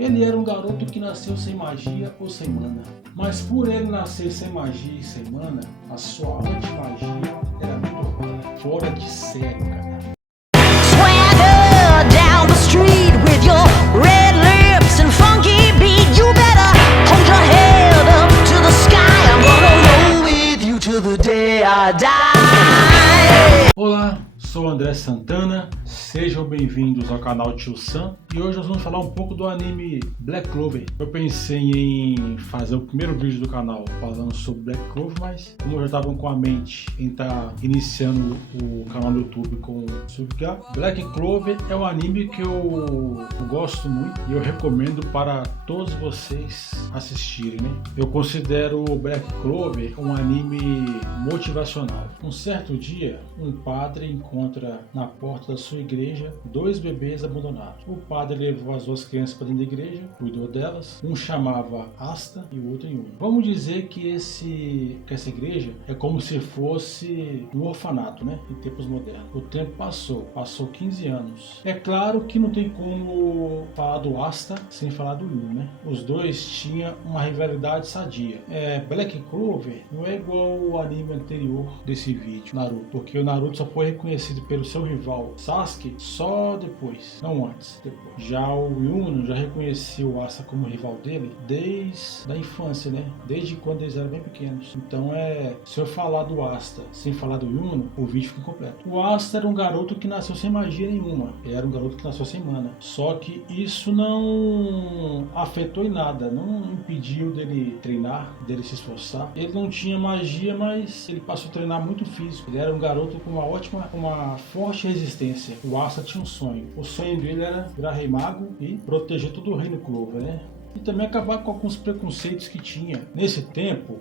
Ele era um garoto que nasceu sem magia ou sem mana. Mas por ele nascer sem magia e sem mana, a sua anti-magia era muito fora de sério, cara. Swagger down the street with your red lips and funky beat. You better hold your head up to the sky. I'm gonna roll with you till the day I die. Olá, sou André Santana, sejam bem-vindos ao canal Tio Sam. E hoje nós vamos falar um pouco do anime Black Clover. Eu pensei em fazer o primeiro vídeo do canal falando sobre Black Clover, mas como eu já estava com a mente em estar iniciando o canal do YouTube com Subgar, Black Clover é um anime que eu gosto muito e eu recomendo para todos vocês assistirem, né? Eu considero o Black Clover um anime motivacional. Um certo dia, um padre encontra na porta da sua igreja dois bebês abandonados. O padre levou as duas crianças para dentro da igreja, cuidou delas. Um chamava Asta e o outro Yuna. Vamos dizer que essa igreja é como se fosse um orfanato, né? Em tempos modernos. O tempo passou 15 anos. É claro que não tem como falar do Asta sem falar do Yuna, né? Os dois tinham uma rivalidade sadia. Black Clover não é igual ao anime anterior desse vídeo, Naruto, porque o Naruto só foi reconhecido pelo seu rival Sasuke só depois, não antes, depois. Já o Yuno já reconhecia o Asta como rival dele desde a infância, né? Desde quando eles eram bem pequenos. Então se eu falar do Asta sem falar do Yuno, o vídeo fica incompleto. O Asta era um garoto que nasceu sem magia nenhuma. Ele era um garoto que nasceu sem mana. Só que isso não afetou em nada, não impediu dele treinar, dele se esforçar. Ele não tinha magia, mas ele passou a treinar muito físico. Ele era um garoto com uma forte resistência. O Asta tinha um sonho. O sonho dele era virar rei mago e proteger todo o reino Clover, né? E também acabar com alguns preconceitos que tinha. Nesse tempo,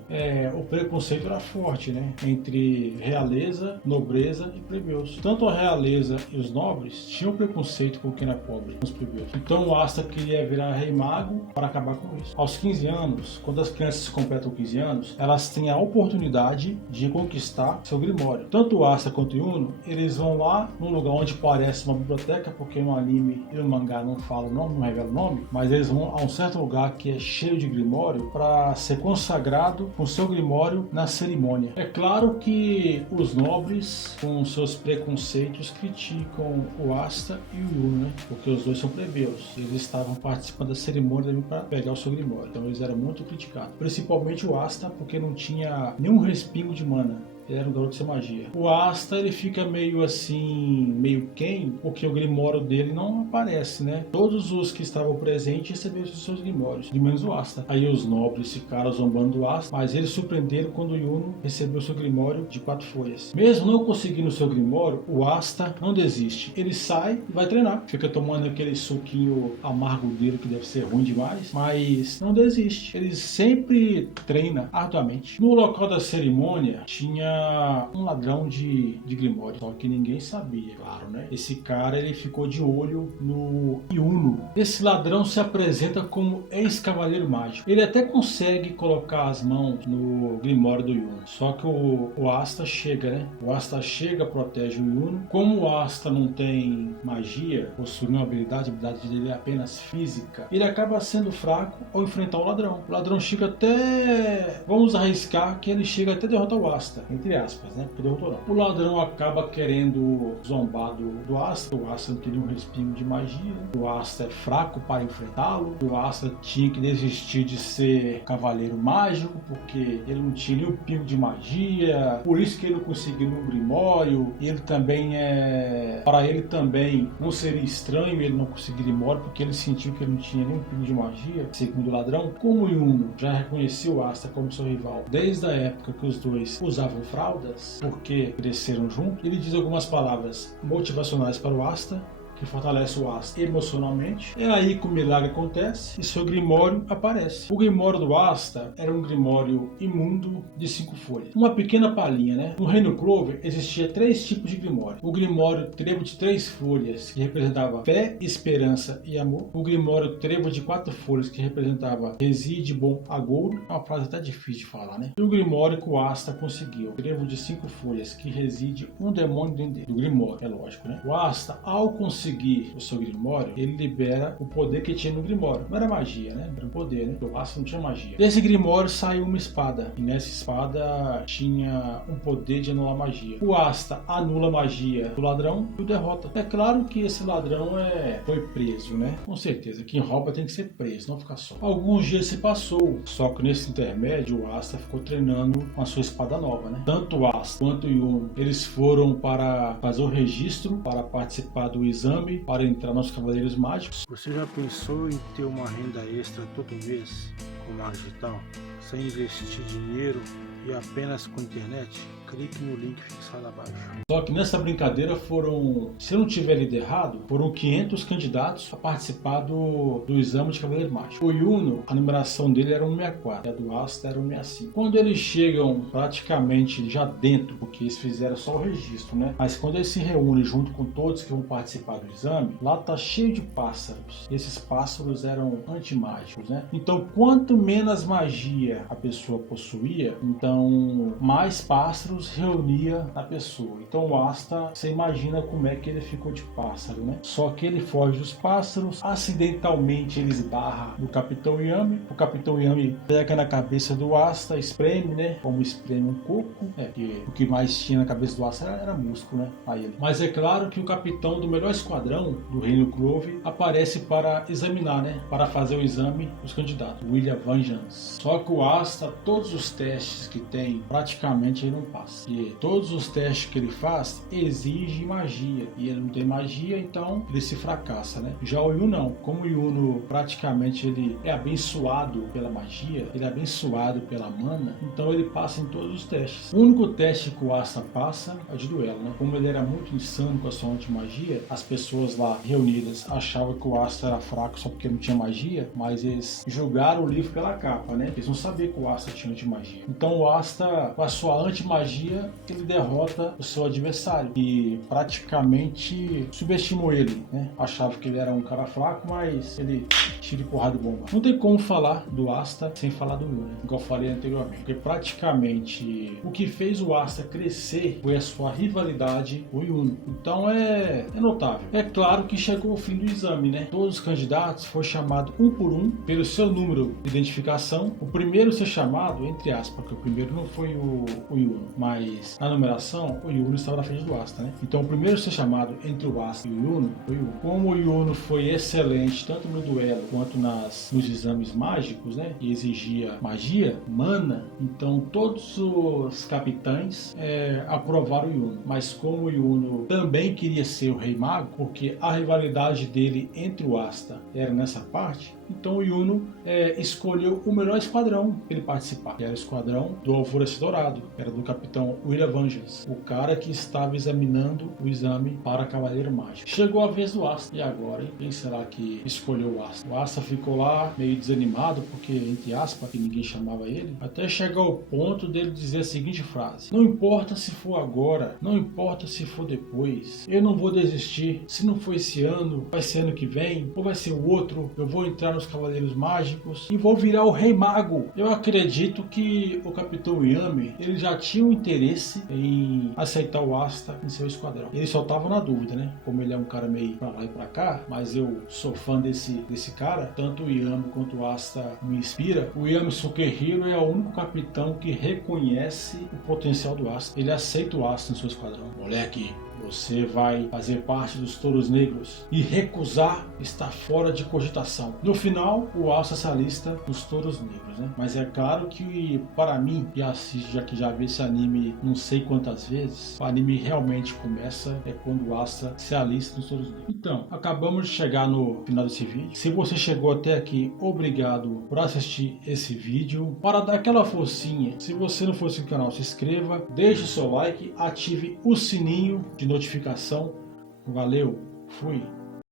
o preconceito era forte, né? Entre realeza, nobreza e plebeus. Tanto a realeza e os nobres tinham preconceito com quem era pobre, com os plebeus. Então o Asta queria virar rei mago para acabar com isso. Aos 15 anos, quando as crianças completam 15 anos, elas têm a oportunidade de conquistar seu grimório. Tanto o Asta quanto o Yuno, eles vão lá num lugar onde parece uma biblioteca, porque no anime e no mangá não fala o nome, não revela o nome, mas eles vão a um certo lugar que é cheio de grimório para ser consagrado com seu grimório na cerimônia. É claro que os nobres, com seus preconceitos, criticam o Asta e o Yuno, né? Porque os dois são plebeus. Eles estavam participando da cerimônia para pegar o seu grimório. Então eles eram muito criticados. Principalmente o Asta, porque não tinha nenhum respingo de mana. Ele era um garoto sem magia. O Asta, ele fica meio assim, meio Ken, porque o grimório dele não aparece, né? Todos os que estavam presentes receberam os seus grimórios, de menos o Asta. Aí os nobres ficaram zombando do Asta, mas eles surpreenderam quando o Yuno recebeu seu grimório de 4 folhas. Mesmo não conseguindo o seu grimório, o Asta não desiste. Ele sai e vai treinar. Fica tomando aquele suquinho amargo dele, que deve ser ruim demais, mas não desiste. Ele sempre treina arduamente. No local da cerimônia, tinha um ladrão de grimório, só que ninguém sabia, claro, né? Esse cara, ele ficou de olho no Yuno. Esse ladrão se apresenta como ex-cavaleiro mágico. Ele até consegue colocar as mãos no grimório do Yuno, só que o Asta chega, né? O Asta chega, protege o Yuno. Como o Asta não tem magia, possui uma habilidade, a habilidade dele é apenas física, ele acaba sendo fraco ao enfrentar o ladrão. O ladrão chega até... Vamos arriscar que ele chega até derrotar o Asta, entre aspas, né? Porque derrotou não. O ladrão acaba querendo zombar do Asta. O Asta não tem nenhum respingo de magia. O Asta é fraco para enfrentá-lo. O Asta tinha que desistir de ser cavaleiro mágico, porque ele não tinha nenhum pingo de magia. Por isso que ele não conseguiu um grimório. E ele também para ele também não seria estranho ele não conseguir grimório, porque ele sentiu que ele não tinha nenhum pingo de magia, segundo o ladrão. Como o Yuno já reconhecia o Asta como seu rival desde a época que os dois usavam fraldas, porque cresceram juntos, ele diz algumas palavras motivacionais para o Asta, que fortalece o Asta emocionalmente. É aí que o milagre acontece e seu grimório aparece. O grimório do Asta era um grimório imundo de 5 folhas. Uma pequena palhinha, né? No reino Clover existia 3 tipos de grimório. O grimório trevo de 3 folhas, que representava fé, esperança e amor. O grimório trevo de 4 folhas, que representava reside bom agouro. É uma frase até difícil de falar, né? E o grimório que o Asta conseguiu, trevo de 5 folhas, que reside um demônio dentro dele. Do grimório, é lógico, né? O Asta, ao conseguir conseguir o seu Grimório, ele libera o poder que tinha no Grimório. Não era magia, né? Era um poder, né? O Asta não tinha magia. Desse Grimório saiu uma espada. E nessa espada tinha um poder de anular magia. O Asta anula a magia do ladrão e o derrota. É claro que esse ladrão foi preso, né? Com certeza. Quem rouba tem que ser preso, não ficar só. Alguns dias se passou. Só que nesse intermédio, o Asta ficou treinando com a sua espada nova, né? Tanto o Asta quanto o Yuno, eles foram para fazer o registro, para participar do exame, para entrar nos Cavaleiros Mágicos. Você já pensou em ter uma renda extra todo mês com marketing digital, sem investir dinheiro e apenas com internet? Clique no link fixado abaixo. Só que nessa brincadeira foram, se eu não tiver lido errado, foram 500 candidatos a participar do exame de Cavaleiro Mágico. O Yuno, a numeração dele era 164, e a do Asta era 165. Quando eles chegam praticamente já dentro, porque eles fizeram só o registro, né? Mas quando eles se reúnem junto com todos que vão participar do exame, lá tá cheio de pássaros. Esses pássaros eram antimágicos, né? Então, quanto menos magia a pessoa possuía, então mais pássaros reunia a pessoa. Então o Asta, você imagina como é que ele ficou de pássaro, né? Só que ele foge dos pássaros, acidentalmente ele esbarra no Capitão Yami. O Capitão Yami pega na cabeça do Asta, espreme, né? Como espreme um coco. Que o que mais tinha na cabeça do Asta era músculo, né? Aí ele. Mas é claro que o capitão do melhor esquadrão do Reino Clove aparece para examinar, né? Para fazer o exame dos candidatos. William Vengeance. Só que o Asta, todos os testes que tem, praticamente ele não passa. E todos os testes que ele faz exigem magia. E ele não tem magia, então ele se fracassa, né? Já o Yuno não. Como o Yuno praticamente ele é abençoado pela magia, ele é abençoado pela mana, então ele passa em todos os testes. O único teste que o Asta passa é de duelo, né? Como ele era muito insano com a sua anti-magia, as pessoas lá reunidas achavam que o Asta era fraco só porque não tinha magia, mas eles julgaram o livro pela capa, né? Eles não sabiam que o Asta tinha anti-magia. Então o Asta, com a sua anti-magia, ele derrota o seu adversário e praticamente subestimou ele, né? Achava que ele era um cara fraco, mas ele tira porrada de bomba. Não tem como falar do Asta sem falar do Yuno, né? Igual eu falei anteriormente, porque praticamente o que fez o Asta crescer foi a sua rivalidade com o Yuno. Então é notável. É claro que chegou o fim do exame, né? Todos os candidatos foram chamados um por um pelo seu número de identificação. O primeiro a ser chamado, entre aspas, porque o primeiro não foi o Yuno, mas na numeração o Yuno estava na frente do Asta, né? Então o primeiro a ser chamado entre o Asta e o Yuno foi o Yuno. Como o Yuno foi excelente tanto no duelo quanto nos exames mágicos, né? E exigia magia, mana, então todos os capitães aprovaram o Yuno. Mas como o Yuno também queria ser o Rei Mago, porque a rivalidade dele entre o Asta era nessa parte, então o Yuno escolheu o melhor esquadrão para ele participar, que era o esquadrão do Alvorecer Dourado, que era do capitão William Vengeance, o cara que estava examinando o exame para Cavaleiro Mágico. Chegou a vez do Asta, e agora, hein? Quem será que escolheu o Asta? O Asta ficou lá meio desanimado, porque, entre aspas, que ninguém chamava ele, até chegar ao ponto dele dizer a seguinte frase: não importa se for agora, não importa se for depois, eu não vou desistir. Se não for esse ano, vai ser ano que vem, ou vai ser o outro, eu vou entrar nos Cavaleiros Mágicos e vou virar o Rei Mago. Eu acredito que o Capitão Yami, ele já tinha um interesse em aceitar o Asta em seu esquadrão. Ele só tava na dúvida, né? Como ele é um cara meio pra lá e pra cá, mas eu sou fã desse cara, tanto o Yami quanto o Asta me inspira. O Yami Sukehiro é o único capitão que reconhece o potencial do Asta. Ele aceita o Asta em seu esquadrão. Moleque, você vai fazer parte dos Touros Negros e recusar está fora de cogitação. No final, o Asta se alista nos Touros Negros, né? Mas é claro que, para mim, que assiste, já vi esse anime não sei quantas vezes, o anime realmente começa quando o Asta se alista nos Touros Negros. Então, acabamos de chegar no final desse vídeo. Se você chegou até aqui, obrigado por assistir esse vídeo. Para dar aquela forcinha, se você não for inscrito no canal, se inscreva, deixe o seu like, ative o sininho de notificação. Valeu, fui!